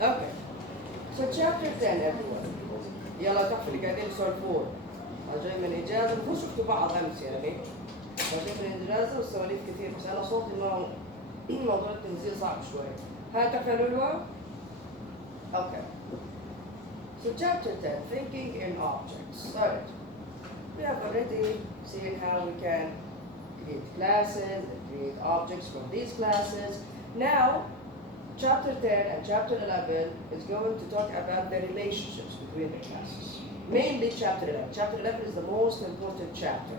Okay. So chapter 10 everyone. يلا تحفوا اللي قاعدين يسولفون. أنا جاي من إجازة مو شفتوا بعض أمس يعني. أنا جاي من إجازة والسواليف كثير بس أنا صوتي إنه موضوع التنزيل صعب شوي. هاي تحفة لولو؟ Okay. So chapter 10, thinking in objects. Alright. We have already seen how we can create classes and create objects from these classes. Now, chapter 10 and chapter 11 is going to talk about the relationships between the classes. Mainly chapter 11. Chapter 11 is the most important chapter.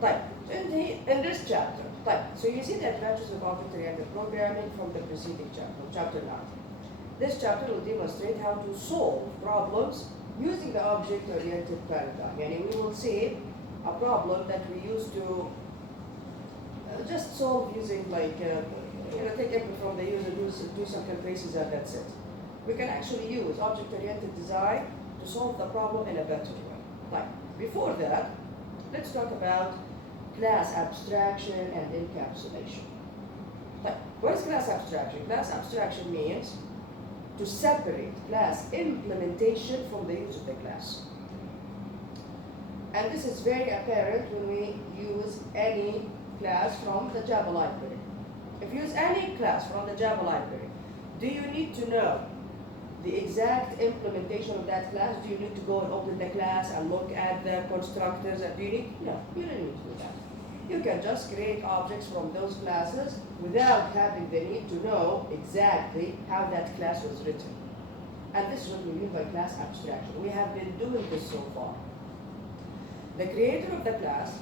Right. In this chapter, right. So you see the advantages of object-oriented programming from the preceding chapter, chapter 9. This chapter will demonstrate how to solve problems using the object-oriented paradigm. And we will see a problem that we used to just solve using like, take input from the user, do some calculations and that's it. We can actually use object-oriented design to solve the problem in a better way. Right. Before that, let's talk about class abstraction and encapsulation. Right. What is class abstraction? Class abstraction means to separate class implementation from the use of the class. And this is very apparent when we use any class from the Java library. If you use any class from the Java library, do you need to know the exact implementation of that class? Do you need to go and open the class and look at the constructors? Do you need? No, you don't need to do that. You can just create objects from those classes without having the need to know exactly how that class was written. And this is what we mean by class abstraction. We have been doing this so far. The creator of the class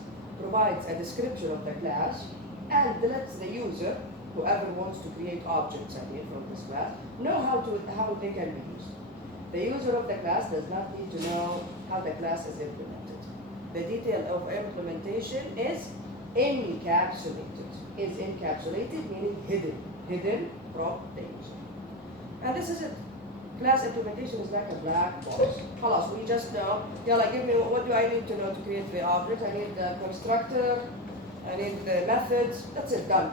provides a description of the class and lets the user, whoever wants to create objects from this class, know how they can be used. The user of the class does not need to know how the class is implemented. The detail of implementation is encapsulated. Is encapsulated meaning hidden from the user. And this is it. Class implementation is like a black box. خلاص, we just know, give me what do I need to know to create the object. I need the constructor, I need the methods, that's it, done.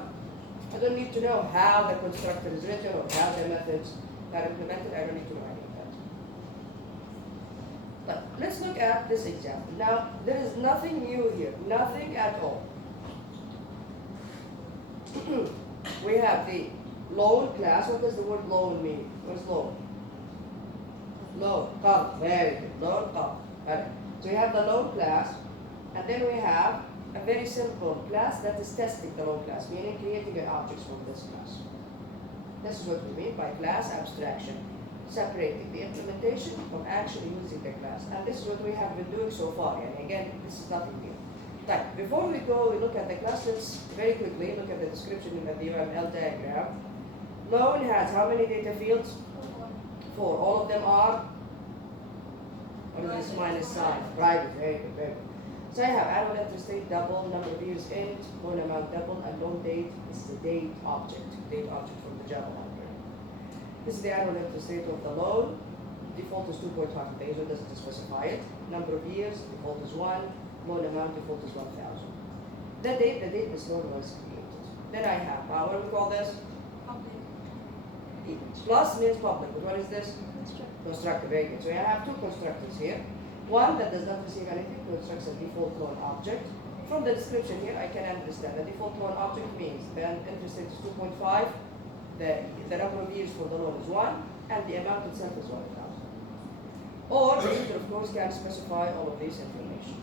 I don't need to know how the constructor is written or how the methods are implemented. I don't need to know any of that. But let's look at this example. Now, there is nothing new here, nothing at all. We have the loan class. What does the word loan mean? What's loan? Loan, come, very good, loan, come. Okay. So we have the loan class, and then we have a very simple class that is testing the loan class, meaning creating an object from this class. This is what we mean by class abstraction, separating the implementation from actually using the class. And this is what we have been doing so far. And again, this is nothing new. Right. Before we look at the class, let's very quickly look at the description in the UML diagram. Loan has how many data fields? 4. All of them are, what is this minus sign? Private, very good, very good. So I have annual letter state double, number of years int, loan amount double, and loan date is the date object from the Java library. This is the annual letter state of the loan. Default is 2.5, the user doesn't specify it. Number of years, default is 1, loan amount, default is 1,000. The date this loan was created. Then I have, what do we call this? Plus means public, but what is this? Constructor, very good. So I have two constructors here. One that does not receive anything, constructs a default loan object. From the description here, I can understand the default loan object means the interest rate is 2.5, the number of years for the loan is 1, and the amount itself is 1,000. Or the user, of course, can specify all of these information.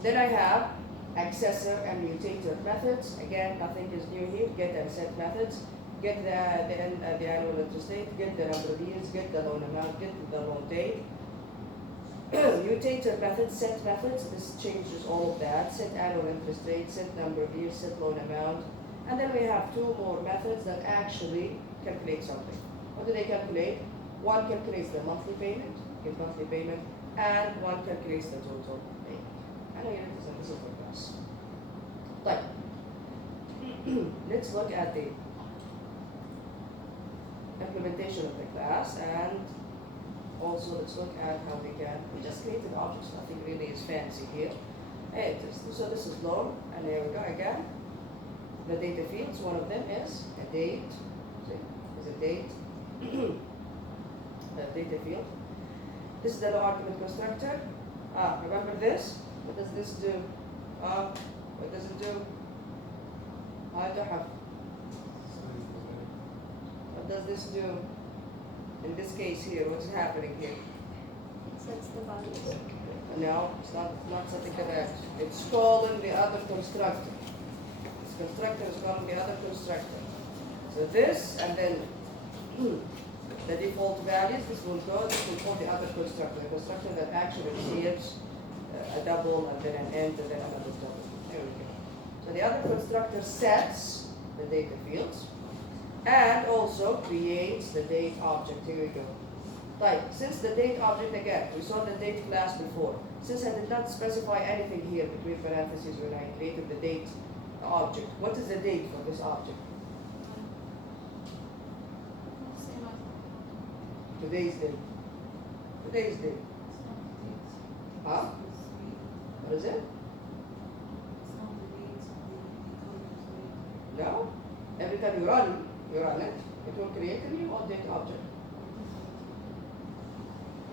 Then I have accessor and mutator methods. Again, nothing is new here. Get and set methods. Get the annual interest rate, get the number of years, get the loan amount, get the loan date. Mutator methods, set methods, this changes all of that. Set annual interest rate, set number of years, set loan amount. And then we have two more methods that actually calculate something. What do they calculate? One calculates the monthly payment, get monthly payment, and one calculates the total payment. I know this is for class. But let's look at the implementation of the class, and also let's look at how we just created objects, nothing really is fancy here. So this is loan, and there we go again. The data fields, one of them is a date, is a date, data field. This is the no argument constructor. Remember this? What does this do? What does it do? What does this do? In this case here, what's happening here? It sets the values. No, it's not setting the values. It's calling the other constructor. This constructor is calling the other constructor. So this, and then the default values, this will go, this will call the other constructor, the constructor that actually receives a double and then an end and then another double. There we go. So the other constructor sets the data fields and also creates the date object. Here we go. Right, since the date object, again, we saw the date class before. Since I did not specify anything here between parentheses when I created the date object, what is the date for this object? Same as Today's date. Today's date. Huh? What is it? No? Every time you run it, it will create a new date object.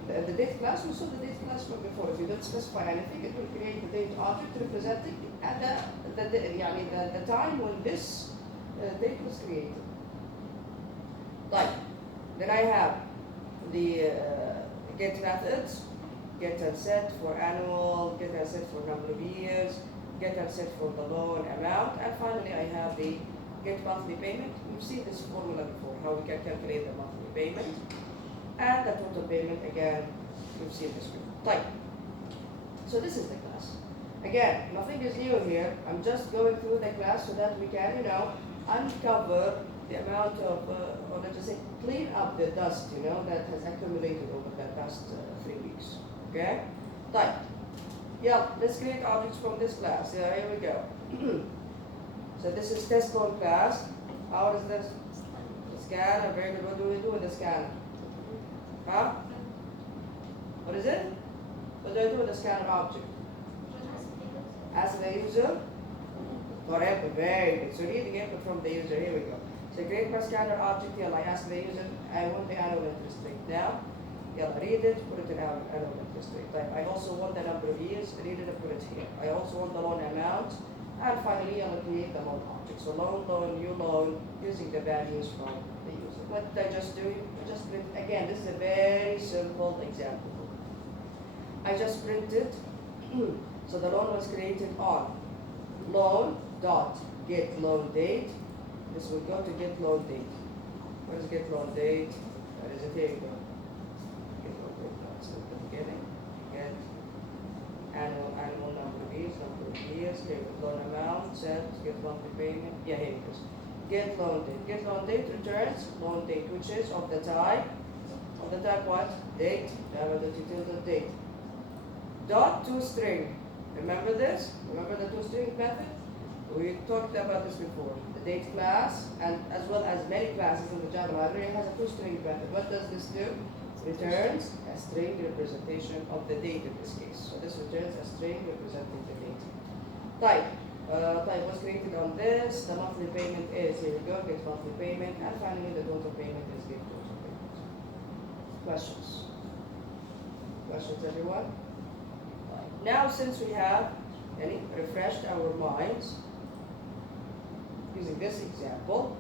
The date class, we saw the date class from before. If you don't specify anything, it will create the date object representing and the time when this date was created. Right. Then I have the get methods, get and set for annual, get and set for number of years, get and set for the loan amount, and finally I have the get monthly payment. We've seen this formula before, how we can calculate the monthly payment. And the total payment, again, we've seen this before. Right. So this is the class. Again, nothing is new here. I'm just going through the class so that we can, uncover the amount of, or let's just say, clean up the dust, that has accumulated over the past 3 weeks. Okay? Right. Yeah, let's create objects from this class. Yeah, here we go. So this is test code class. How is this? Scanner. Very good. What do we do with the scanner? Huh? What is it? What do I do with the scanner object? Ask the user for input. Very good. So reading input from the user. Here we go. So create my scanner object here. I ask the user, I want the annual interest rate. Now, read it, put it in annual interest rate. I also want the number of years. Read it and put it here. I also want the loan amount. And finally, I'll create the loan object. So loan, new loan, using the values from the user. What did I just do? I just print, again, this is a very simple example. I just printed, so the loan was created on loan dot get loan date. This will go to get loan date. Where is get loan date? That is it, here you go. Get loan date, that's at the beginning. Get annual number of years, here with loan amount, set, get monthly payment. Yeah, here it goes. Get loan date. Get loan date returns loan date, which is of the type what? Date. Have the tilde date. Dot toString. Remember this? Remember the toString method? We talked about this before. The date class, and as well as many classes in the Java library, has a toString method. What does this do? Returns a string representation of the date in this case. So this returns a string representing the date. Type was created on this. The monthly payment is, here we go, get monthly payment. And finally, the total payment is get total payment. Questions? Questions, everyone? Now, since we have refreshed our minds using this example,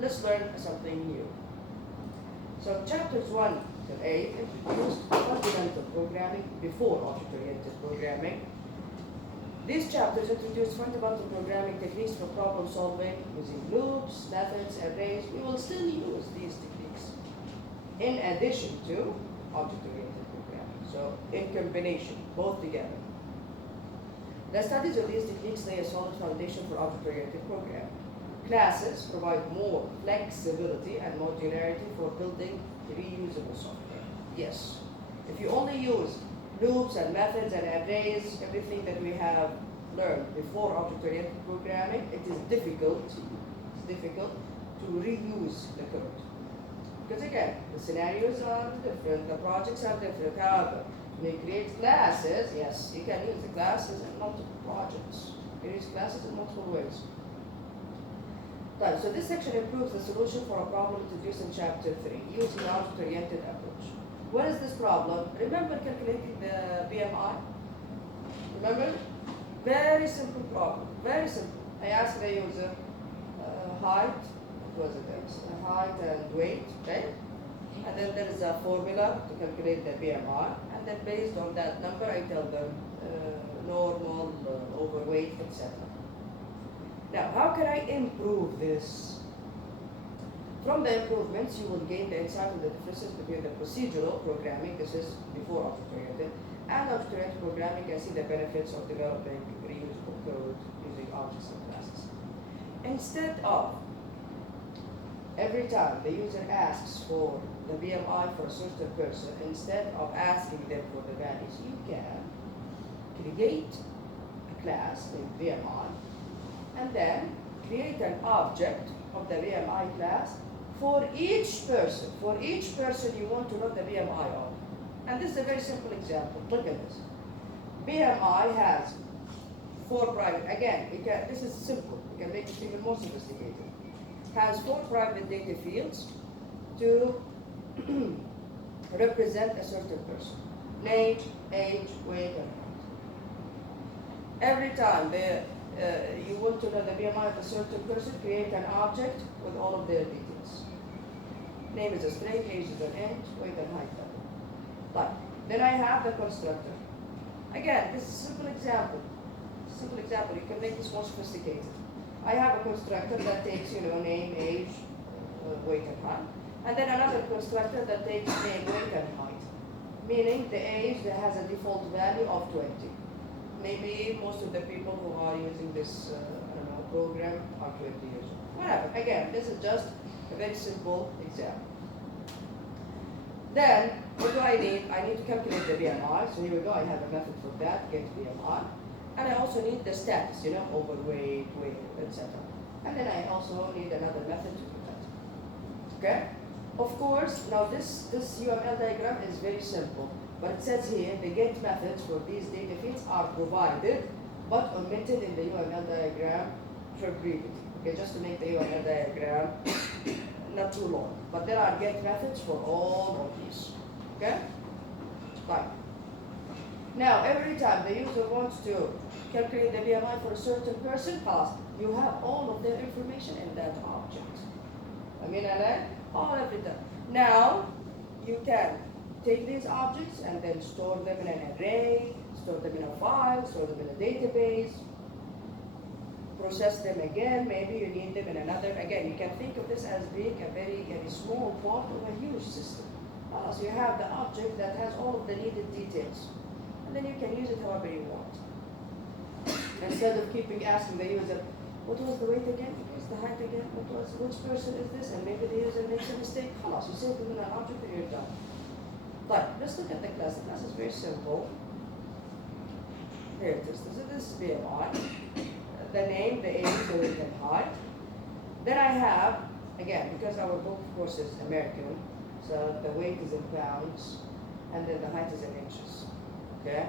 let's learn something new. So chapters 1 to 8 introduced fundamental programming before object-oriented programming. These chapters introduce fundamental programming techniques for problem solving using loops, methods, arrays. We will still use these techniques in addition to object-oriented programming. So in combination, both together. The studies of these techniques lay a solid foundation for object-oriented programming. Classes provide more flexibility and modularity for building reusable software. Yes, if you only use loops and methods and arrays, everything that we have learned before object-oriented programming, it is difficult to reuse the code. Because again, the scenarios are different, the projects are different. However, when you create classes, yes, you can use the classes in multiple projects. You use classes in multiple ways. Right, so this section improves the solution for a problem introduced in chapter 3 using an object-oriented approach. What is this problem? Remember calculating the BMI? Remember? Very simple problem, very simple. I asked the user height, what was it? Height and weight, right? And then there is a formula to calculate the BMI, and then based on that number, I tell them normal, overweight, etc. Now, how can I improve this? From the improvements, you will gain the insight of the differences between the procedural programming, this is before object-oriented, and object-oriented programming, and see the benefits of developing reusable code using objects and classes. Instead of every time the user asks for the BMI for a certain person, instead of asking them for the values, you can create a class named BMI, and then create an object of the BMI class for each person. For each person you want to know the BMI of. And this is a very simple example. Look at this. BMI has 4 private, again, this is simple. You can make it even more sophisticated. Has 4 private data fields to represent a certain person. Name, age, weight, and height. Every time you want to know the BMI of a certain person, create an object with all of their details. Name is a string, age is an int, weight and height. But then I have the constructor. Again, this is a simple example. Simple example. You can make this more sophisticated. I have a constructor that takes, name, age, weight, and height. And then another constructor that takes name, weight, and height. Meaning the age that has a default value of 20. Maybe most of the people who are using this program are 20 years old. Whatever. Again, this is just a very simple example. Then, what do I need? I need to calculate the BMI. So here we go. I have a method for that, get BMI. And I also need the status, overweight, weight, etc. And then I also need another method to do that. Okay? Of course, now this UML diagram is very simple. But it says here, the get methods for these data fields are provided, but omitted in the UML diagram for brevity. Okay, just to make the UML diagram not too long. But there are get methods for all of these. Okay? Fine. Now, every time the user wants to calculate the BMI for a certain person, you have all of their information in that object. All every time. Now, you can take these objects and then store them in an array, store them in a file, store them in a database, process them again, maybe you need them in another. Again, you can think of this as being a very small part of a huge system. So you have the object that has all of the needed details. And then you can use it however you want. Instead of asking the user, what was the weight again? What was the height again? Which person is this? And maybe the user makes a mistake. You save it in an object and you're done. But let's look at the class. The class is very simple. Here it is. So this is BMI. The name, the age, the weight, and height. Then I have, again, because our book, of course, is American, so the weight is in pounds, and then the height is in inches. Okay?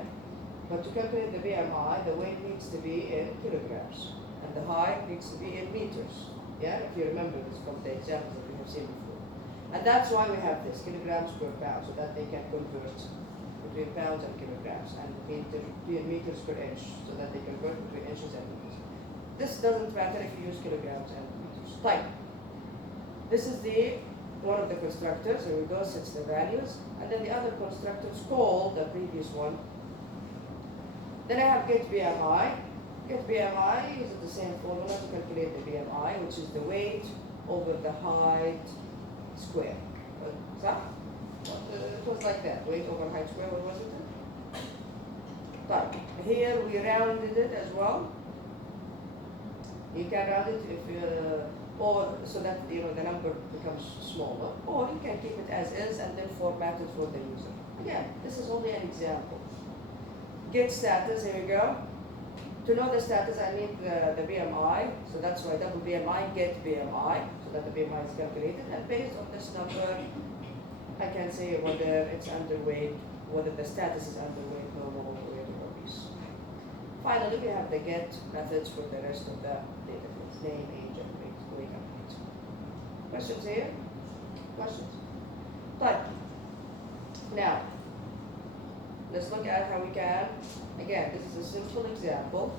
But to calculate the BMI, the weight needs to be in kilograms, and the height needs to be in meters. Yeah? If you remember this from the examples that we have seen before. And that's why we have this, kilograms per pound, so that they can convert between pounds and kilograms, and meters per inch, so that they convert between inches and meters. This doesn't matter if you use kilograms and meters. Fine. This is one of the constructors, so we go, sets the values, and then the other constructors call the previous one. Then I have get BMI. Get BMI uses the same formula to calculate the BMI, which is the weight over the height square. It was like that, weight over height square, what was it? But here we rounded it as well. You can round it or so that the number becomes smaller, or you can keep it as is and then format it for the user. Again, this is only an example. Get status, here we go. To know the status, I need the BMI, so that's why double BMI, get BMI, so that the BMI is calculated, and based on this number, I can say whether it's underweight, whether the status is underweight, normal, overweight, or obese. Finally, we have the get methods for the rest of the data fields, name, age, and weight and Questions here? Questions? طيب. Now, let's look at how we can, again, this is a simple example.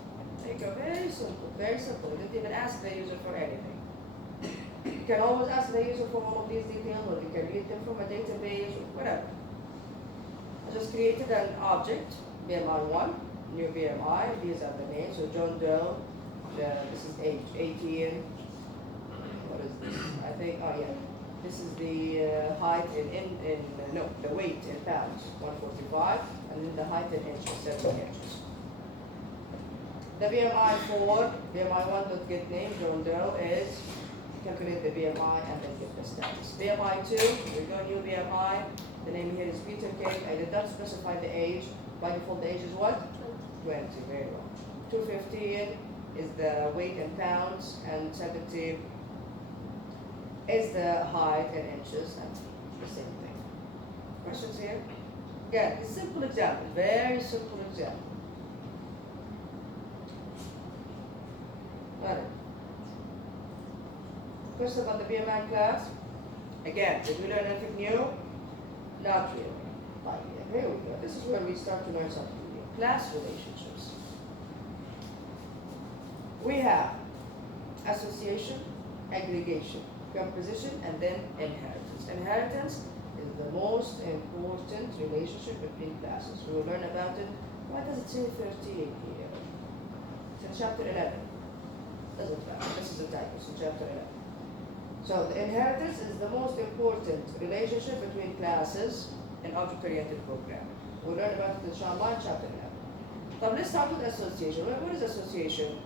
There you go, very simple, very simple. You didn't even ask the user for anything. You can always ask the user for all of these details, or you can read them from a database, or whatever. I just created an object, BMI1, new BMI, these are the names. So John Doe, this is age 18. What is this? I think, oh yeah. This is the height no, the weight in pounds, 145, and then the height in inches, 7 inches. The BMI for BMI1.get name, John Doe, is calculate the BMI and then get the status. BMI2, we go new BMI. The name here is Peter K. I did not specify the age. By default, the age is what? 20, very well. 215 is the weight in pounds, and 70 is the height in inches, and the same thing. Questions here? Again, a simple example, very simple example. Got it. Question about the BMI class. Again, did we learn anything new? Not really. Like, here we go. This is where we start to learn something new. Class relationships. We have association, aggregation, composition, and then inheritance. Inheritance is the most important relationship between classes. We will learn about it. Why does it say 38 here? It's in chapter 11. Doesn't matter. This is a typo. It's in chapter 11. So the inheritance is the most important relationship between classes in object-oriented programming. We'll learn about it inshallah in chapter 11. So let's start with association. What is association?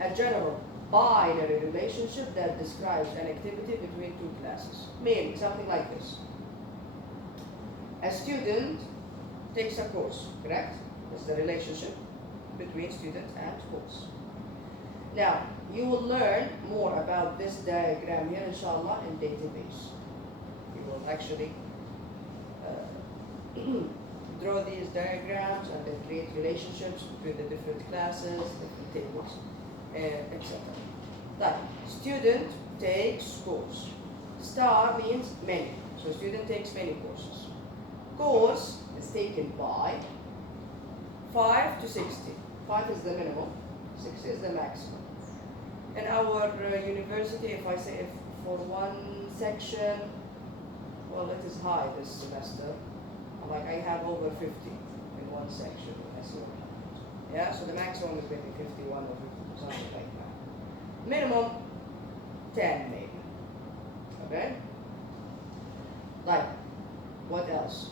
A general binary relationship that describes an activity between two classes. Meaning something like this. A student takes a course, correct? That's the relationship between student and course. Now, you will learn more about this diagram here, inshallah, in database. You will actually draw these diagrams and then create relationships between the different classes, different tables, etc. Like, student takes course. Star means many. So student takes many courses. Course is taken by 5 to 60. 5 is the minimum, 60 is the maximum. In our university, if I say if for one section, well, it is high this semester. Like I have over 50 in one section. That's what happens. Yeah, so the maximum is maybe 51 or 50, something like that. Minimum 10 maybe. Okay? Like, what else?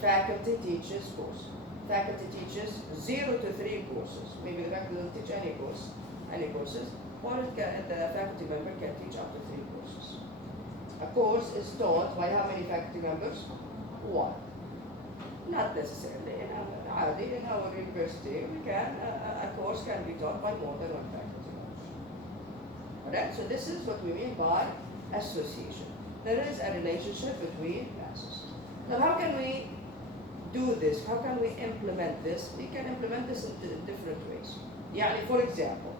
Faculty teaches course. Faculty teaches 0 to 3 courses. Maybe the faculty doesn't teach any courses. Or the faculty member can teach up to 3 courses. A course is taught by how many faculty members? 1. Not necessarily. In our university, a course can be taught by more than 1 faculty member. Alright, so this is what we mean by association. There is a relationship between classes. Now, how can we do this? How can we implement this? We can implement this in different ways. For example,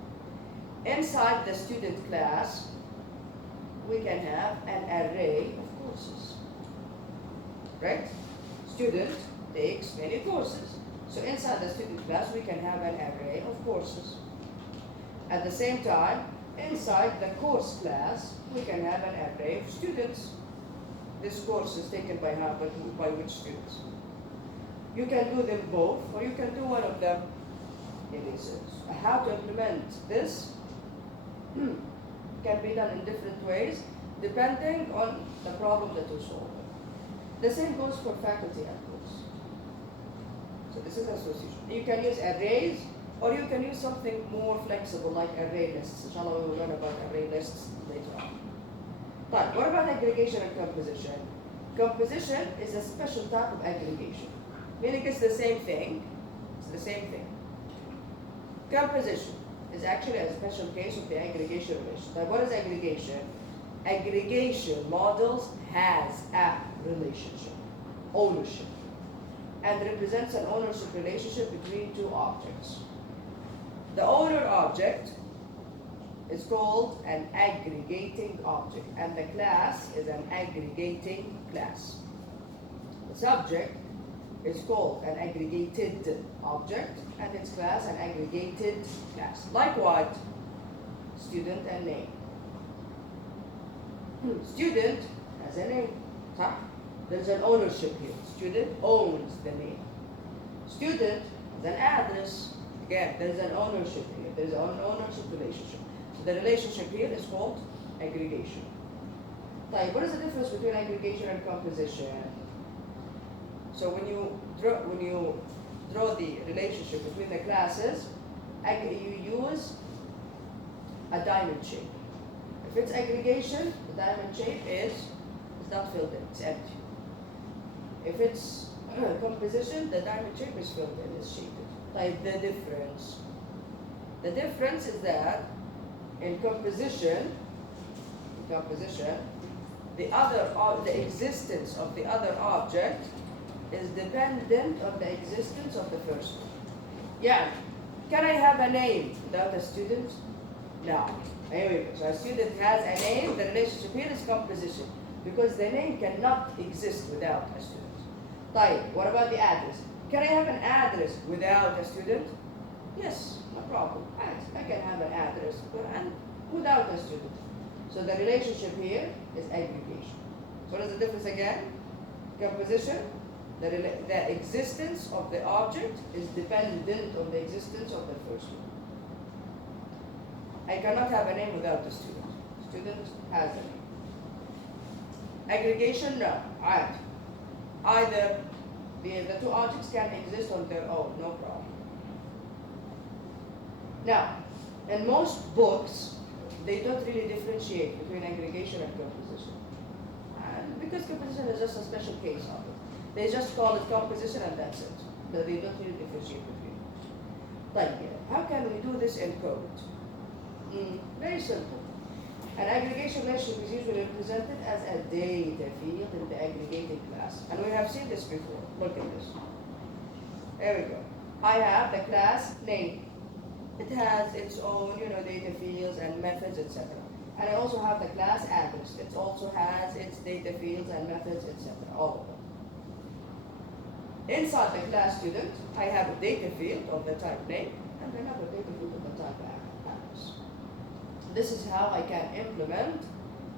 inside the student class, we can have an array of courses. Right? Student takes many courses. So inside the student class, we can have an array of courses. At the same time, inside the course class, we can have an array of students. This course is taken by which students? You can do them both, or you can do one of them in this. How to implement this can be done in different ways, depending on the problem that you solve. The same goes for faculty and course. So this is association. You can use arrays, or you can use something more flexible like array lists. Inshallah, we will learn about array lists later on. But what about aggregation and composition? Composition is a special type of aggregation, meaning it's the same thing. It's the same thing. Composition is actually a special case of the aggregation relation. Now, what is aggregation? Aggregation models has a relationship, ownership, and represents an ownership relationship between two objects. The owner object is called an aggregating object, and the class is an aggregating class. The subject is called an aggregated object, and its class an aggregated class. Like what? Student and name. Student has a name. Huh? There's an ownership here. Student owns the name. Student has an address. Again, there's an ownership here. There's an ownership relationship. So the relationship here is called aggregation. طيب, what is the difference between aggregation and composition? So when you draw the relationship between the classes, you use a diamond shape. If it's aggregation, the diamond shape is not filled in, it's empty. If it's composition, the diamond shape is filled in, is shaded. Like the difference. The difference is that in composition, the existence of the other object is dependent on the existence of the first one. Yeah. Can I have a name without a student? No. Anyway, so a student has a name, the relationship here is composition, because the name cannot exist without a student. طيب, what about the address? Can I have an address without a student? Yes, no problem. I can have an address and without a student. So the relationship here is aggregation. So what is the difference again? Composition, the existence of the object is dependent on the existence of the first one. I cannot have a name without a student. Student has a name. Aggregation, no. Right. Either the two objects can exist on their own, no problem. Now, in most books, they don't really differentiate between aggregation and composition. And because composition is just a special case of it. They just call it composition and that's it. But they don't really differentiate between it. Like, how can we do this in code? Very simple. An aggregation relationship is usually represented as a data field in the aggregating class. And we have seen this before. Look at this. There we go. I have the class name. It has its own, data fields and methods, etc. And I also have the class address. It also has its data fields and methods, etc. All of them. Inside the class student, I have a data field of the type name and another data field of the type address. This is how I can implement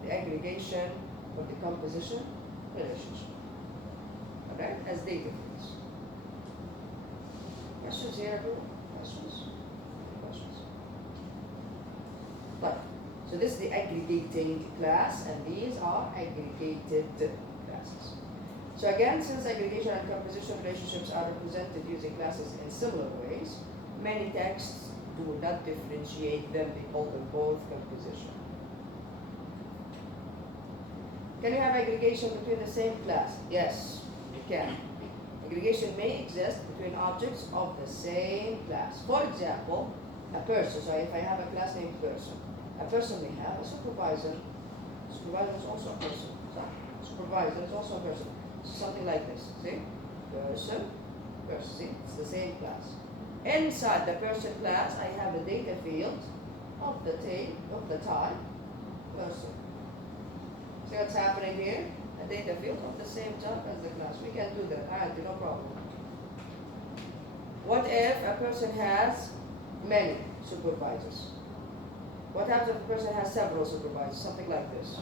the aggregation or the composition relationship. Okay, as data fields. Questions here, everyone? Questions? Questions? Right. So this is the aggregating class, and these are aggregated classes. So again, since aggregation and composition relationships are represented using classes in similar ways, many texts do not differentiate them. They call them both composition. Can you have aggregation between the same class? Yes, you can. Aggregation may exist between objects of the same class. For example, a person. So if I have a class named person may have a supervisor. Supervisor is also a person. So supervisor is also a person. So something like this. See? Person. See? It's the same class. Inside the person class, I have a data field of the type person. See what's happening here? A data field of the same type as the class. We can do that. No problem. What if a person has many supervisors? What happens if a person has several supervisors? Something like this.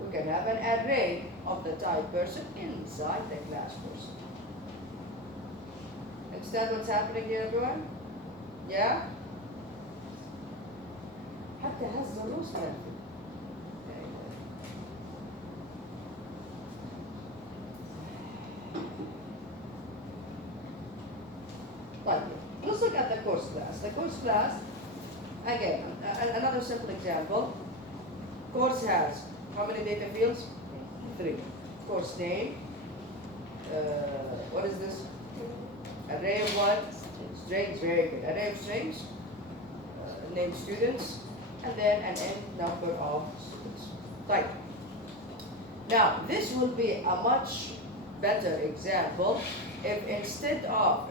We can have an array of the type person inside the class person. Understand what's happening here, everyone? Yeah? حتى هذا النص طيب, let's look at the course class. The course class, again, another simple example. Course has how many data fields? 3. Course name. What is this? Array of what? Strings. Very good. Array of strings. Name students. And then an n number of students. Right. Now, this will be a much better example if instead of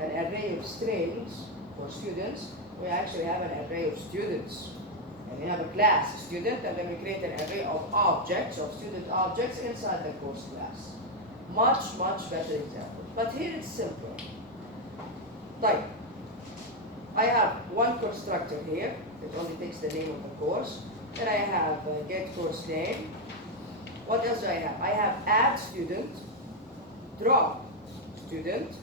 an array of strings for students, We actually have an array of students. And we have a class student, and then we create an array of objects, of student objects inside the course class. Much, much better example. But here it's simpler. Type. I have one constructor here. It only takes the name of the course. Then I have get course name. What else do I have? I have add student, drop student,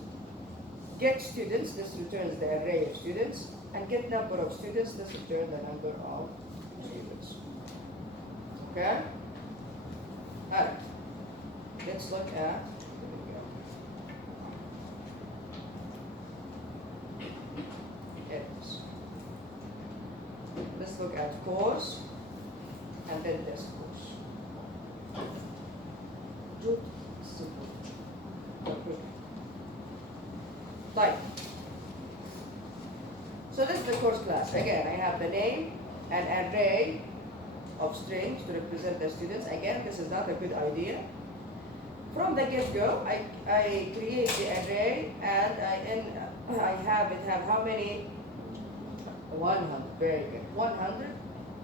get students, this returns the array of students, and get number of students, this returns the number of students. Okay? Alright. Let's look at, edits. Let's look at course and then test course. Good. Simple. Good. Type. So this is the course class. Again, I have the name, an array of strings to represent the students. Again, this is not a good idea. From the get-go, I create the array and I have how many? 100. Very good. 100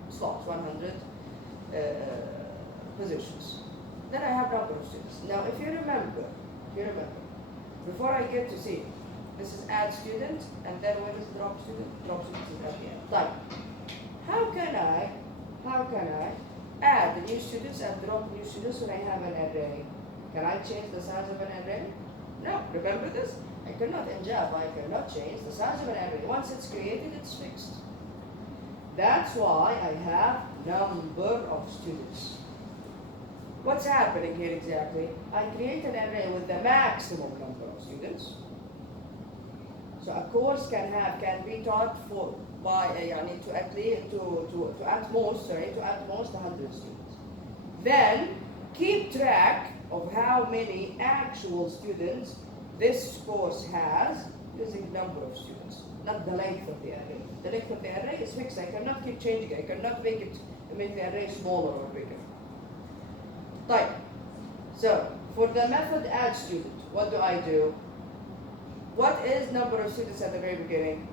slots, 100 positions. Then I have number of students. Now, if you remember, before I get to see, this is add student, and then when is drop student? Drop student is at the end. Type. How can I add the new students and drop new students when I have an array? Can I change the size of an array? No. Remember this? I cannot, in Java, I cannot change the size of an array. Once it's created, it's fixed. That's why I have number of students. What's happening here exactly? I create an array with the maximum number of students. So a course can be taught to at most 100 students. Then keep track of how many actual students this course has using number of students, not the length of the array. The length of the array is fixed. I cannot keep changing it. I cannot make the array smaller or bigger. Type. So for the method add student, what do? What is number of students at the very beginning?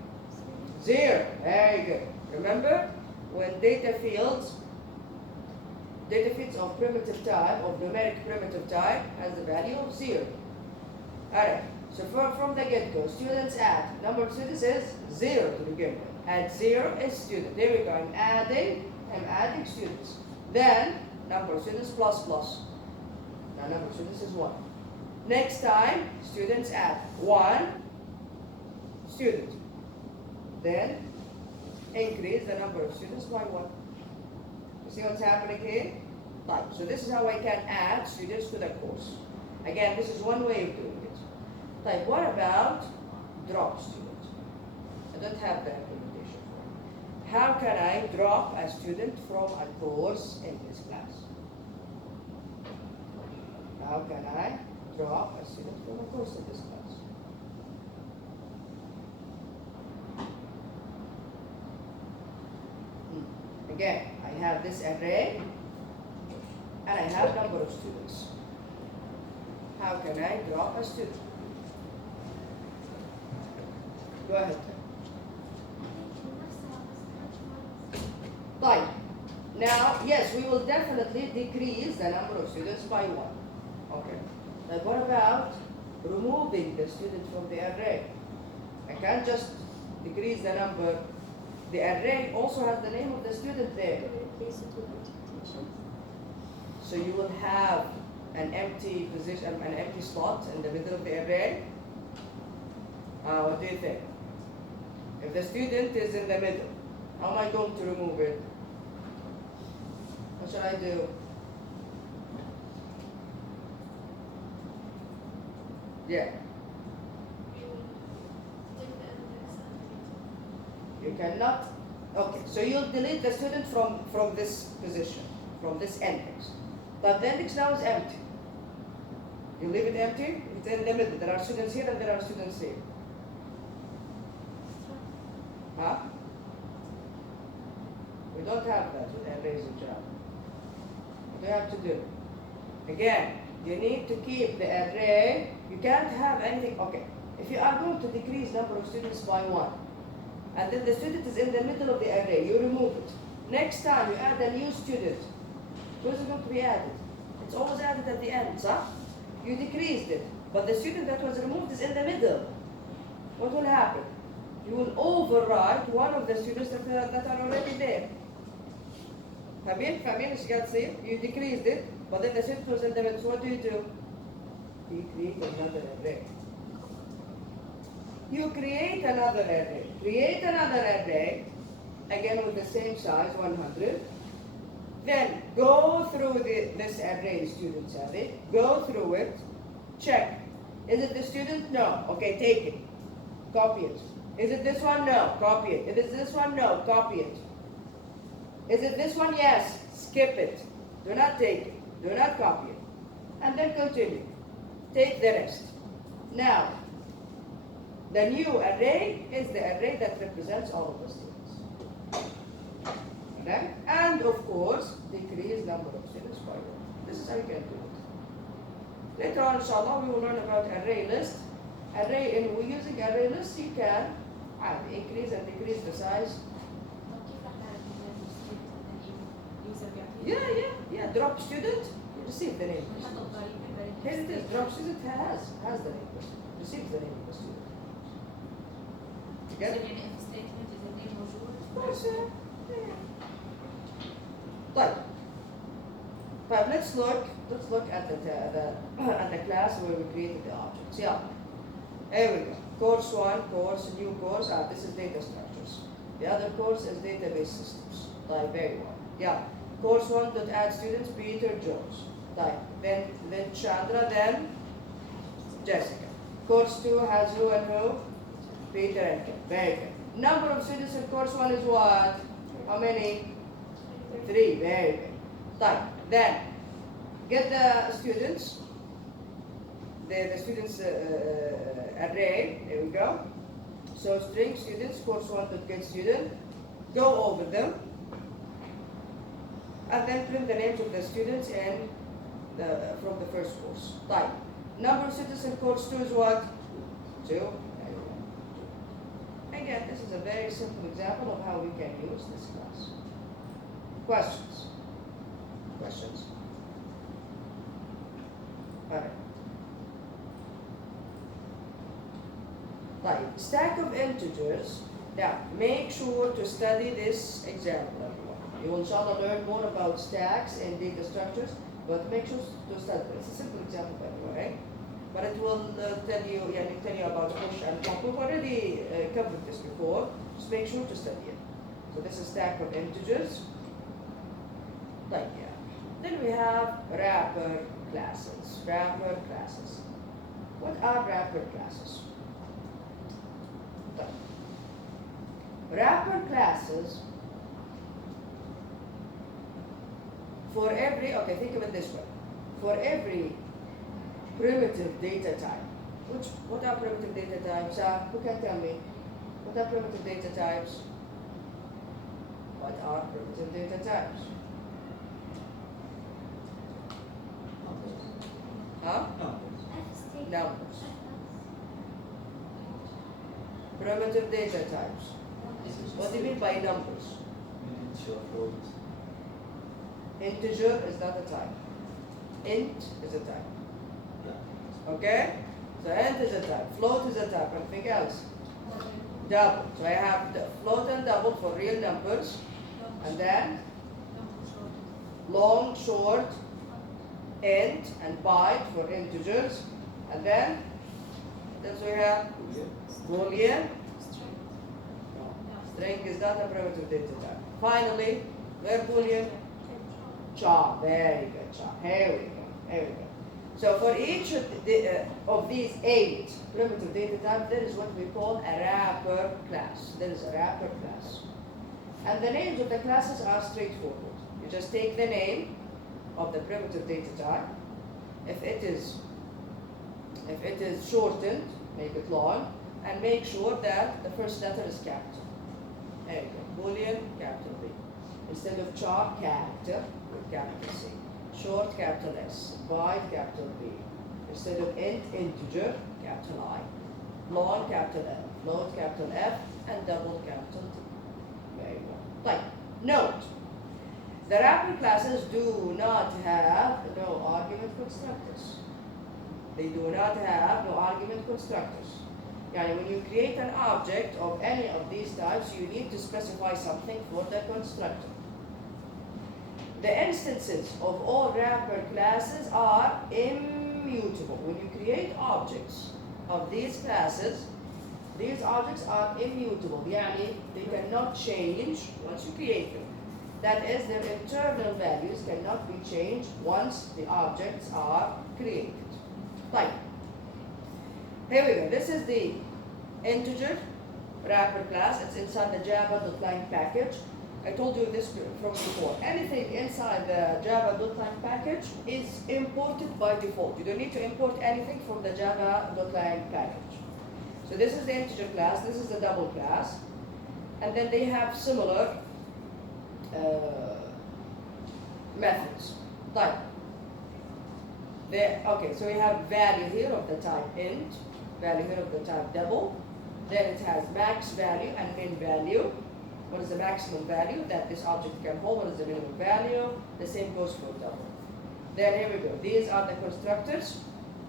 0. Very good. Remember, when data fields of primitive type, of numeric primitive type, has the value of 0. Alright, so from the get-go, students add. Number of students is 0 to begin with. Add 0 is student. There we go. I'm adding students. Then number of students plus. Now number of students is 1. Next time, students add 1 student. Then increase the number of students by 1. You see what's happening here? Right. So this is how I can add students to the course. Again, this is one way of doing it. Like, what about drop student? I don't have the implementation for it. How can I drop a student from a course in this class? How can I drop a student from a course in this class? Again, I have this array and I have number of students. How can I drop a student? Go ahead. Fine. Now, yes, we will definitely decrease the number of students by 1. Okay. Now, what about removing the student from the array? I can't just decrease the number. The array also has the name of the student there. So you will have an empty position, an empty slot in the middle of the array. What do you think? If the student is in the middle, how am I going to remove it? What should I do? Yeah. You cannot. Okay, so you'll delete the student from this position, from this index. But the index now is empty. You leave it empty, it's in the middle. There are students here and there are students here. Huh? We don't have that with arrays in Java. What do you have to do? Again, you need to keep the array. You can't have anything. Okay, if you are going to decrease number of students by 1, and then the student is in the middle of the array, you remove it. Next time you add a new student, where is it going to be added? It's always added at the end, صح? You decreased it, but the student that was removed is in the middle. What will happen? You will override one of the students that are already there. فاهمين ايش قاعد تصير؟ You decreased it, but then the student was in the middle. So what do? You create another array. You create another array. Create another array, again with the same size, 100. Then go through this array, students array. Go through it. Check. Is it the student? No. Okay, take it. Copy it. Is it this one? No. Copy it. If it's this one? No. Copy it. Is it this one? Yes. Skip it. Do not take it. Do not copy it. And then continue. Take the rest. Now, the new array is the array that represents all of the students. Okay? And of course, decrease number of students by one. This is how you can do it. Later on, inshallah, we will learn about array list. Array, and we're using array list, you can increase and decrease the size. Yeah. Drop student, you receive the name. Here it is. Drop student has the name. Receives the name of the student. You get it? Of course, yeah. But let's look at the class where we created the objects. Yeah. Here we go. Course 1, course, new course. This is data structures. The other course is database systems. Very well. Yeah. Course 1 dot add students, Peter Jones. Then Chandra, then Jessica. Course 2 has who and who? Peter and Kim. Very good. Number of students in course 1 is what? How many? 3. Very good. Then get the students. The students array. There we go. So string students, course 1 dot get student. Go over them. And then print the names of the students in from the first course. Number of students in course 2 is what? 2. Again, this is a very simple example of how we can use this class. Questions? Questions? All right. Stack of integers. Now, make sure to study this example, everyone. You will inshallah learn more about stacks and data structures, but make sure to study. It's a simple example, by the way, but it will tell you about push and pop. We've already covered this before. Just make sure to study it. So this is stack of integers. Then we have wrapper classes. Wrapper classes. What are wrapper classes? Wrapper classes, for every, think of it this way. For every primitive data type, what are primitive data types? Who can tell me? What are primitive data types? What are primitive data types? Numbers. Primitive data types. What do you mean by numbers? Integer is not a type. Int is a type. Okay? So int is a type. Float is a type. Anything else? Double. So I have the float and double for real numbers. And then long, short, int, and byte for integers. And then we have Boolean. String is not a primitive data type. Finally, where Boolean? Char. Very good, char. Here we go. So for each of these 8 primitive data types, there is what we call a wrapper class. There is a wrapper class. And the names of the classes are straightforward. You just take the name of the primitive data type. If it is shortened, make it long, and make sure that the first letter is capital. There you go. Boolean, capital B. Instead of char, character with capital C. Short, capital S. Byte, capital B. Instead of int, integer, capital I. Long, capital L. Float, capital F. and double capital T. Very well. طيب, note, the wrapper classes do not have no argument constructors. They do not have no argument constructors. Yani when you create an object of any of these types, you need to specify something for the constructor. The instances of all wrapper classes are immutable. When you create objects of these classes, these objects are immutable. Yani they cannot change once you create them. That is, their internal values cannot be changed once the objects are created. Fine. Here we go. This is the integer wrapper class. It's inside the java.lang package. I told you this from before. Anything inside the java.lang package is imported by default. You don't need to import anything from the java.lang package. So this is the integer class. This is the double class. And then they have similar methods. Type. Okay, so we have value here of the type int, value here of the type double. Then it has max value and min value. What is the maximum value that this object can hold? What is the minimum value? The same goes for double. Then here we go. These are the constructors.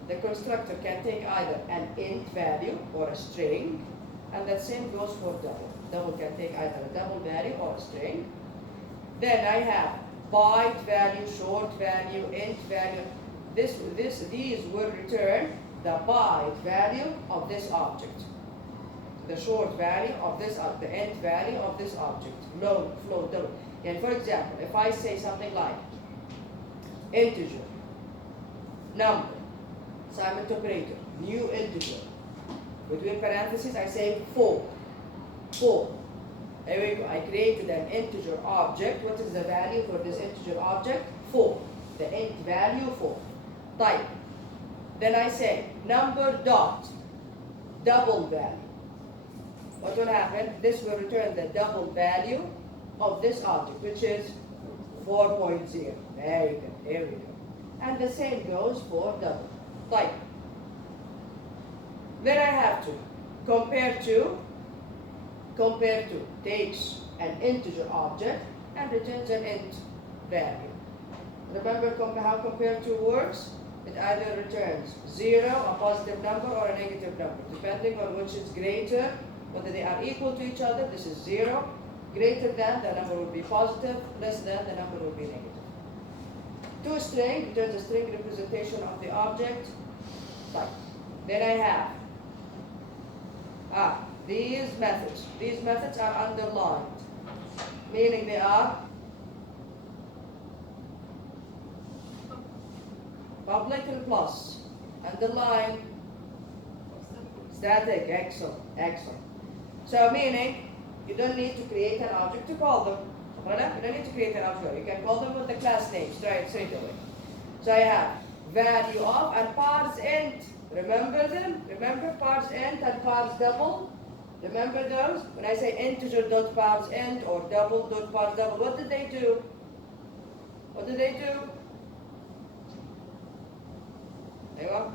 The constructor can take either an int value or a string, and the same goes for double. Double can take either a double value or a string. Then I have byte value, short value, int value. These will return the byte value of this object, the short value of this, the int value of this object. Long, float, double. And for example, if I say something like integer, number, assignment operator, new integer, between parentheses I say 4. 4. There we go. I created an integer object. What is the value for this integer object? 4. The int value 4. Type. Then I say number dot double value. What will happen? This will return the double value of this object, which is 4.0. There you go. Here we go. And the same goes for double. Type. Then I have to compare to takes an integer object and returns an int value. Remember how compare to works? It either returns 0, a positive number, or a negative number, depending on which is greater. Whether they are equal to each other, this is 0. Greater than, the number will be positive. Less than, the number will be negative. To string, returns a string representation of the object type. Then I have these methods. These methods are underlined, meaning they are public and plus. Underline, static, excellent, excellent. So meaning, you don't need to create an object to call them. You don't need to create an object. You can call them with the class name straight away. So I have value of and parse int. Remember them? Remember parse int and parse double? Remember those? When I say integer dot parse int or double dot parse double, what did they do? What did they do? There you go.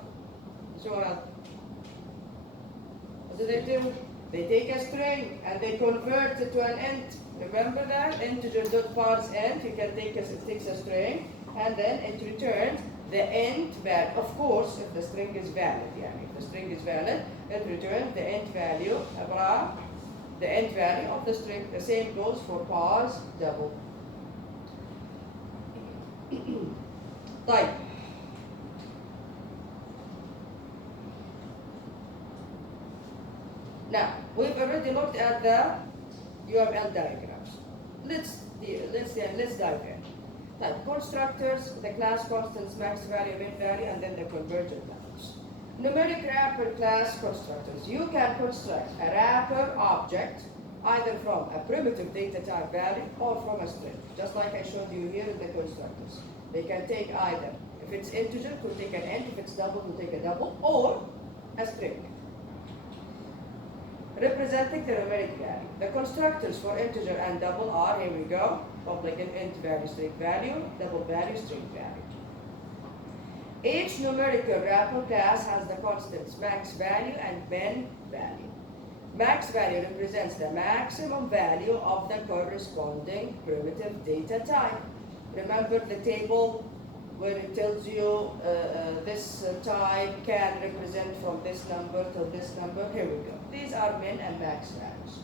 What do they do? They take a string and they convert it to an int. Remember that? Integer dot parse int, it takes a string and then it returns the int value. Of course, if the string is valid, if the string is valid, it returns the int value, the int value of the string. The same goes for parse double. Type. Now, we've already looked at the UML diagrams. Let's dive in. Type constructors, the class constants, max value, min value, and then the convergent methods. Numeric wrapper class constructors. You can construct a wrapper object either from a primitive data type value or from a string, just like I showed you here in the constructors. They can take either, if it's integer, it will take an int, if it's double, it will take a double, or a string. Representing the numeric value. The constructors for integer and double are, here we go, public and int value, string value, double value, string value. Each numerical wrapper class has the constants max value and min value. Max value represents the maximum value of the corresponding primitive data type. Remember the table where it tells you this type can represent from this number to this number? Here we go. These are min and max values.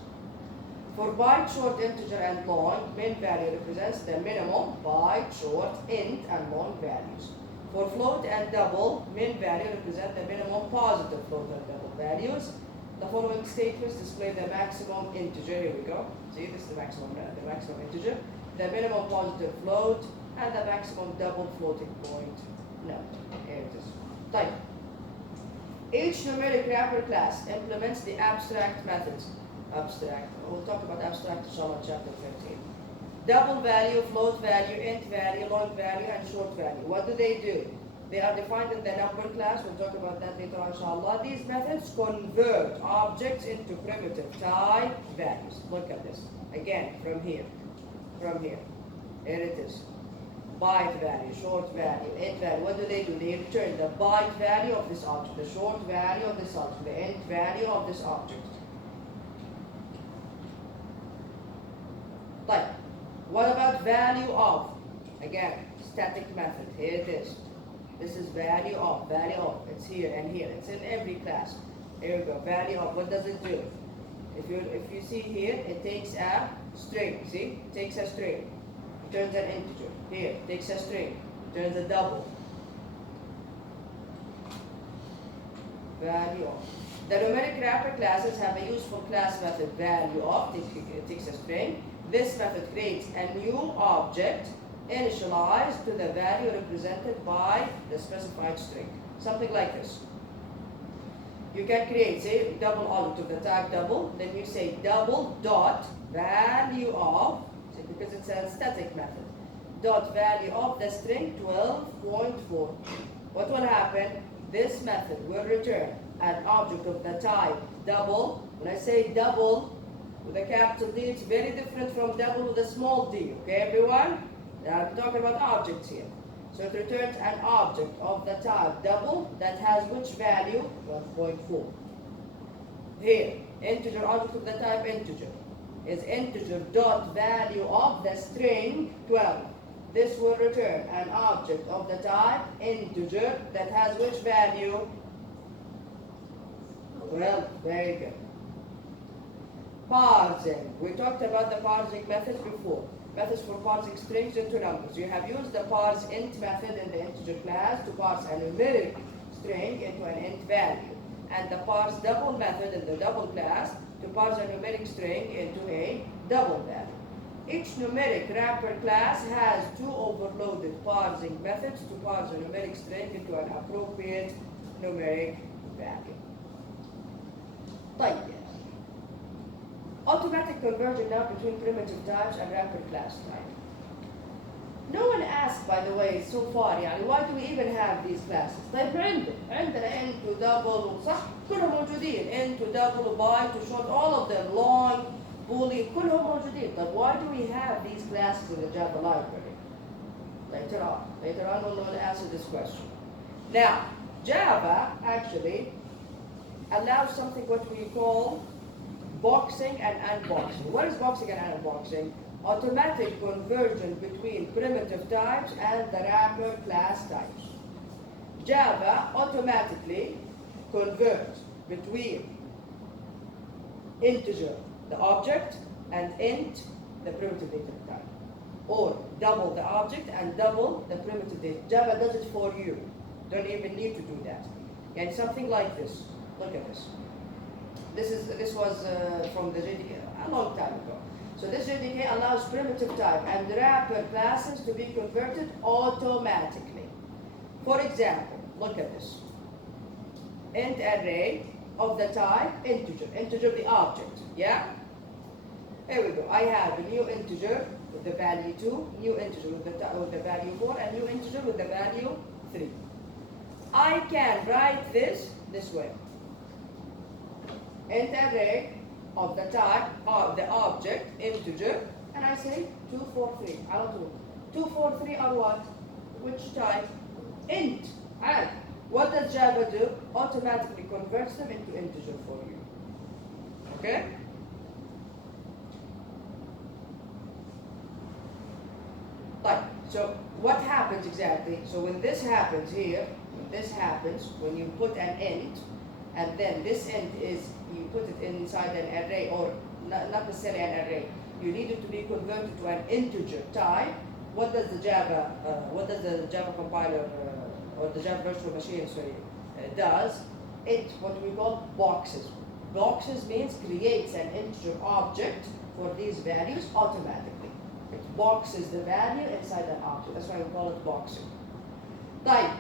For byte, short, integer, and long, min value represents the minimum byte, short, int, and long values. For float and double, min value represent the minimum positive float and double values. The following statements display the maximum integer. Here we go. See, this is the maximum integer, the minimum positive float, and the maximum double floating point number. Here it is. Type. Each numeric wrapper class implements the abstract methods. Abstract. We'll talk about abstract inshallah in chapter 15. Double value, float value, int value, long value, and short value. What do? They are defined in the number class. We'll talk about that later on inshallah. These methods convert objects into primitive type values. Look at this. Again, from here. Here it is. Byte value, short value, int value. What do? They return the byte value of this object, the short value of this object, the int value of this object. Like, what about value of? Again, static method. Here it is. This is value of. It's here and here. It's in every class. Here we go. Value of. What does it do? If you see here, it takes a string. See? It takes a string. Returns an integer. Here, it takes a string. Returns a double. Value of. The numeric wrapper classes have a useful class method value of. It takes a string. This method creates a new object initialized to the value represented by the specified string. Something like this. You can create, say, double object of the type double, then you say double dot value of, see, because it's a static method, dot value of the string 12.4. What will happen? This method will return an object of the type double. When I say double with a capital D, it's very different from double with a small d. Okay, everyone? I'm talking about objects here. So it returns an object of the type double that has which value? 12.4. Here, integer object of the type integer is integer dot value of the string 12. This will return an object of the type integer that has which value? 12. Very good. Parsing. We talked about the parsing methods before. Methods for parsing strings into numbers. You have used the parse int method in the integer class to parse a numeric string into an int value, and the parse double method in the double class to parse a numeric string into a double value. Each numeric wrapper class has two overloaded parsing methods to parse a numeric string into an appropriate numeric value. طيب. Automatic conversion now between primitive types and wrapper class type. No one asked, by the way, so far, يعني why do we even have these classes? طيب عندنا int to double صح؟ كلهم موجودين. int to double, byte to short, all of them, long, boolean, كلهم موجودين. طيب why do we have these classes in the Java library? Later on we'll answer this question. Now, Java actually allows something what we call boxing and unboxing. What is boxing and unboxing? Automatic conversion between primitive types and the wrapper class types. Java automatically converts between integer, the object, and int, the primitive data type. Or double the object and double the primitive data. Java does it for you. Don't even need to do that. And something like this. Look at this. This was from the JDK a long time ago. So this JDK allows primitive type and wrapper classes to be converted automatically. For example, look at this. Int array of the type integer the object, yeah? Here we go. I have a new integer with the value 2, new integer with the value 4, and new integer with the value 3. I can write this way. Int array of the type of the object integer, and I say 2, 4, 3. على طول. 2, 4, 3 are what? Which type? Int. And what does Java do? Automatically converts them into integer for you. Okay? Right. So what happens exactly? So when this happens here, when you put an int, and then this int is, you put it inside an array, or not necessarily an array, you need it to be converted to an integer type. What does the Java compiler, or the Java virtual machine, sorry, does? It, what we call boxes. Boxes means creates an integer object for these values automatically. It boxes the value inside an object. That's why we call it boxing. Right.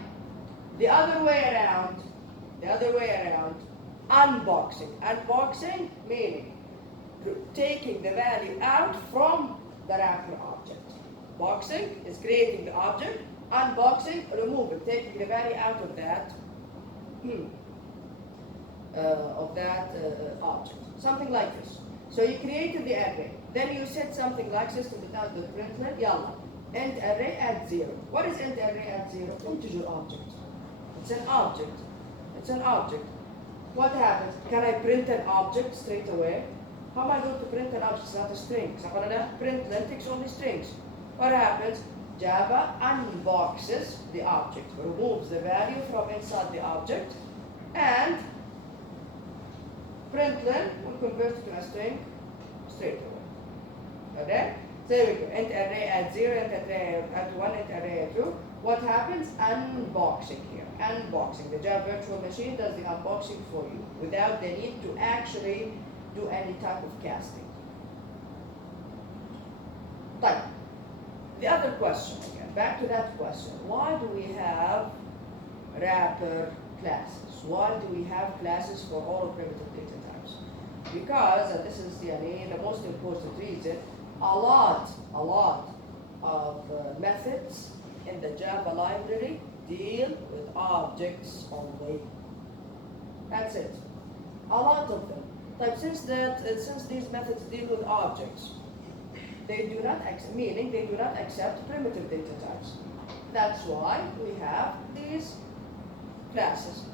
The other way around, unboxing. Unboxing meaning taking the value out from the wrapper object. Boxing is creating the object. Unboxing, removing, taking the value out of that object. Something like this. So you created the array. Then you set something like system.out.println, yalla. Int array at 0. What is int array at 0? Integer object. It's an object. It's an object. What happens? Can I print an object straight away? How am I going to print an object? It's not a string. Println takes only strings. What happens? Java unboxes the object, removes the value from inside the object, and println will convert it to a string straight away. Okay? So there we go. Int array at 0, int array at 1, int array at 2. What happens? Unboxing here. Unboxing. The Java virtual machine does the unboxing for you without the need to actually do any type of casting. Right. The other question again, back to that question. Why do we have wrapper classes? Why do we have classes for all primitive data types? Because, and this is the most important reason, a lot of methods in the Java library deal with objects only. That's it. A lot of them. Like since these methods deal with objects, they do not accept primitive data types. That's why we have these classes.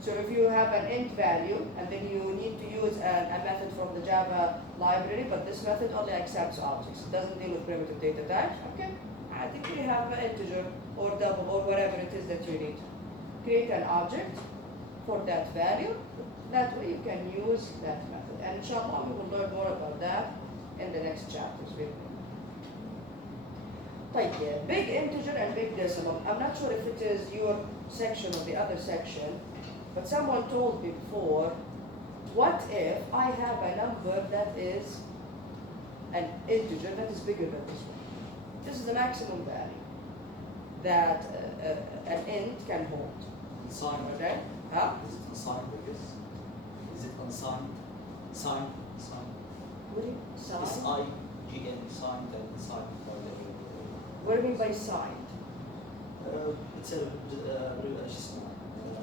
So if you have an int value and then you need to use a method from the Java library, but this method only accepts objects, it doesn't deal with primitive data types, okay, I think we have an integer or double or whatever it is that you need. Create an object for that value, that way you can use that method. And inshallah we will learn more about that in the next chapters. Big integer and big decimal. I'm not sure if it is your section or the other section, but someone told me before, what if I have a number that is an integer that is bigger than this one? This is the maximum value that an int can hold. Unsigned. Okay? Huh? Is it unsigned? Is it unsigned? Signed? Signed. What do you sign? S-I-G-N, signed and signed by the... What do you mean by signed? It's a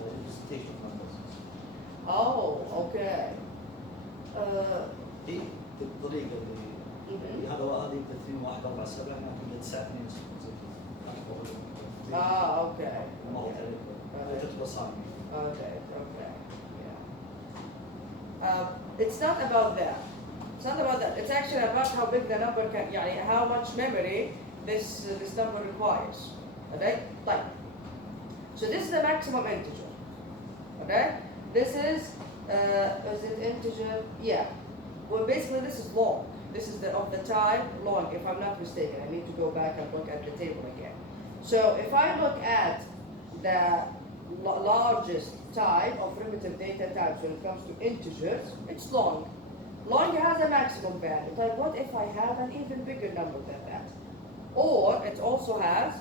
representation of numbers. Oh, okay. دي بالطريقة اللي هذا هذه 2 1 4 7 لكن 9 2 Okay. ما هو تعتبر signed. Okay. Yeah. It's not about that. It's actually about how big the number can, how much memory this number requires. Okay? Like. So this is the maximum integer. Okay? This is it integer? Yeah. Well, basically this is long. This is of the type long, if I'm not mistaken. I need to go back and look at the table again. So if I look at the largest type of primitive data types when it comes to integers, it's long. Long has a maximum value. Like what if I have an even bigger number than that? Or it also has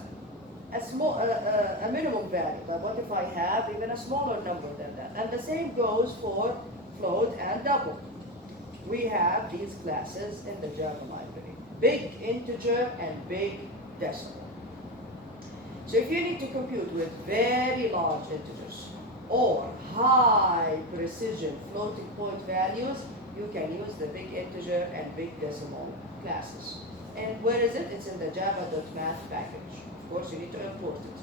a minimum value. Like what if I have even a smaller number than that? And the same goes for float and double. We have these classes in the Java library. Big integer and big decimal. So if you need to compute with very large integers or high precision floating point values, you can use the big integer and big decimal classes. And where is it? It's in the java.math package. Of course, you need to import it.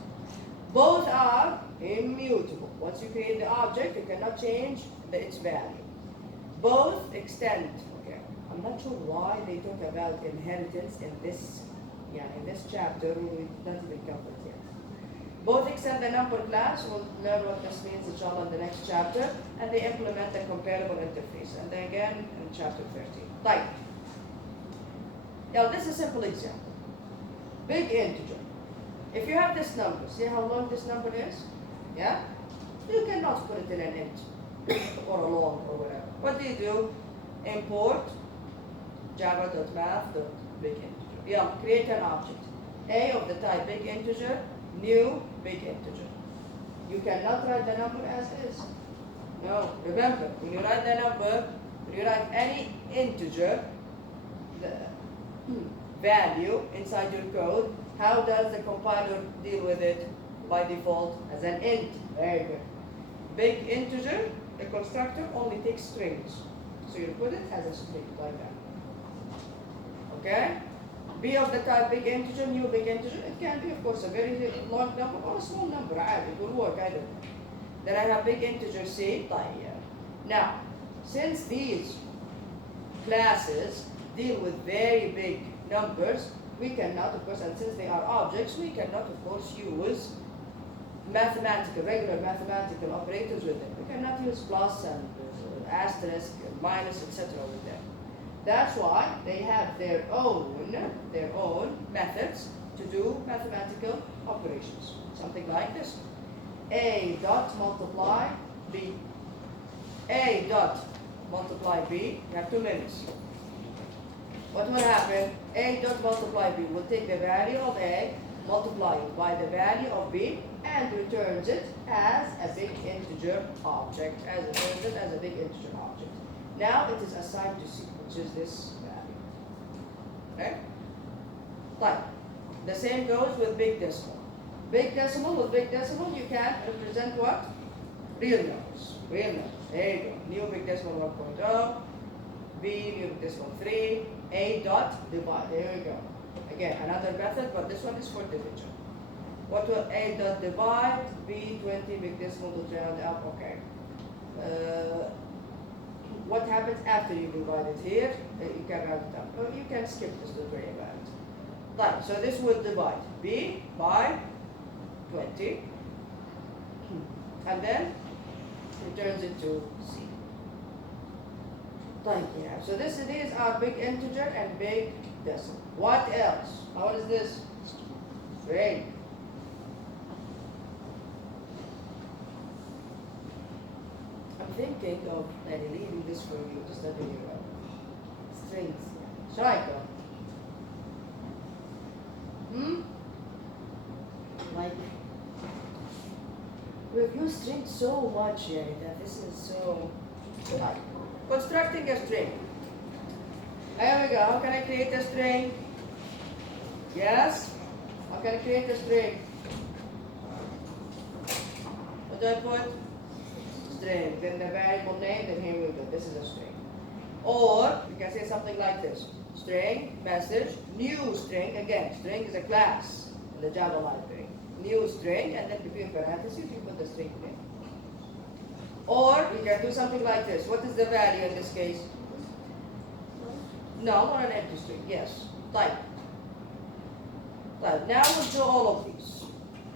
Both are immutable. Once you create the object, you cannot change its value. Both extend. Okay, I'm not sure why they talk about inheritance in this, yeah, in this chapter. We don't even cover it yet. Both extend the number class. We'll learn what this means inshallah in the next chapter, and they implement the comparable interface. And then again in chapter 13. Type. Now this is a simple example. Big integer. If you have this number, see how long this number is? Yeah? You cannot put it in an int or a long or whatever. What do? Import java.math.big integer. Yeah, create an object. A of the type big integer, new big integer. You cannot write the number as is. No, remember, when you write the number, when you write any integer, the value inside your code, how does the compiler deal with it by default? As an int. Very good. Big integer, the constructor only takes strings. So you put it as a string like that. Okay? B of the type big integer, new big integer. It can be, of course, a very long number or a small number. It will work either. Then I have big integer C. Now, since these classes deal with very big numbers, we cannot, of course, and since they are objects, we cannot, of course, use regular mathematical operators with them. We cannot use plus and asterisk, and minus, etc. with them. That's why they have their own methods to do mathematical operations. Something like this. A dot multiply B. A dot multiply B. You have 2 minutes. What will happen? A dot multiply B will take the value of A, multiply it by the value of B, and returns it as a big integer object. Now it is assigned to C, which is this value. Okay? Fine. The same goes with big decimal. With big decimal, you can represent what? Real numbers. There you go. New big decimal 1.0, B, new big decimal 3, A dot divide. There we go. Again, another method, but this one is for division. What will A dot divide? B 20 big decimal to round up. Okay. What happens after you divide it here? You can round it up. Or you can skip this, don't worry about it. Right, so this will divide B by 20. And then returns it to C. Yeah. So these are big integer and big decimal. What else? What is this? String. I'm thinking of leaving this for you, just letting you know. Strings. Shaika. Like, we've used strings so much here that this is so like constructing a string. Here we go. How can I create a string? Yes? How can I create a string? What do I put? String. Then the variable name, then here we go. This is a string. Or you can say something like this. String, message, new string. Again, string is a class in the Java library. New string, and then between parentheses you put the string name. Or we can do something like this. What is the value in this case? No, not an empty string. Yes. Type. Now we'll do all of these.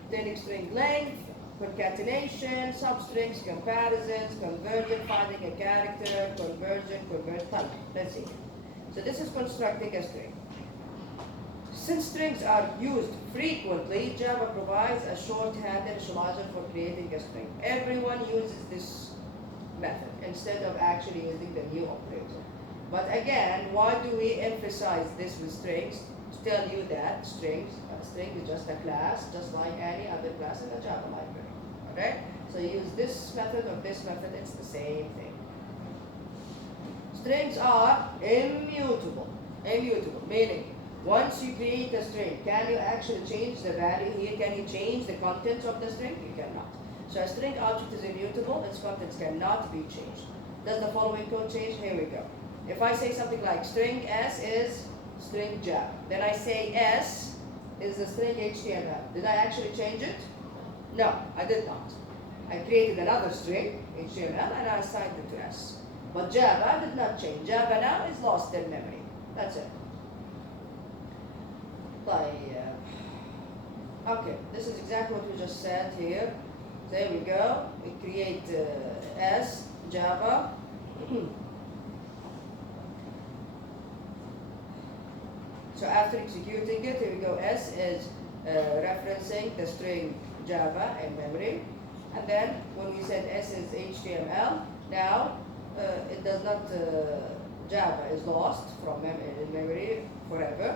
Containing string length, concatenation, substrings, comparisons, conversion, finding a character, conversion, type. Let's see. So this is constructing a string. Since strings are used frequently, Java provides a shorthand initializer for creating a string. Everyone uses this method instead of actually using the new operator. But again, why do we emphasize this with strings? To tell you that a string is just a class, just like any other class in the Java library. Okay? So you use this method or this method, it's the same thing. Strings are immutable. Meaning, once you create a string, can you actually change the value here? Can you change the contents of the string? You cannot. So a string object is immutable, its contents cannot be changed. Does the following code change? Here we go. If I say something like string S is string Java, then I say S is the string HTML. Did I actually change it? No, I did not. I created another string, HTML, and I assigned it to S. But Java did not change. Java now is lost in memory. That's it. طيب. Okay, this is exactly what we just said here. There we go. We create S, Java. So after executing it, here we go. S is referencing the string Java in memory. And then when we said S is HTML, now it does not, Java is lost from memory forever.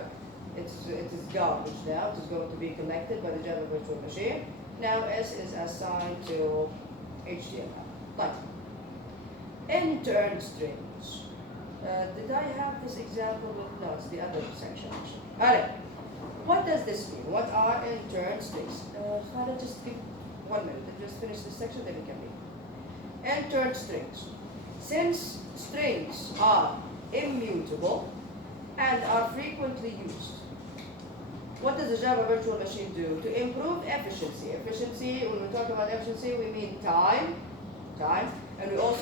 It is garbage now. It is going to be collected by the Java virtual machine. Now S is assigned to HTML. Like intern strings. Did I have this example? No, it's the other section actually. Alright. What does this mean? What are intern strings? Khaled, just give 1 minute and just finish this section, then we can read. Intern strings. Since strings are immutable and are frequently used, what does the Java virtual machine do? To improve efficiency. Efficiency, when we talk about efficiency, we mean time, and we also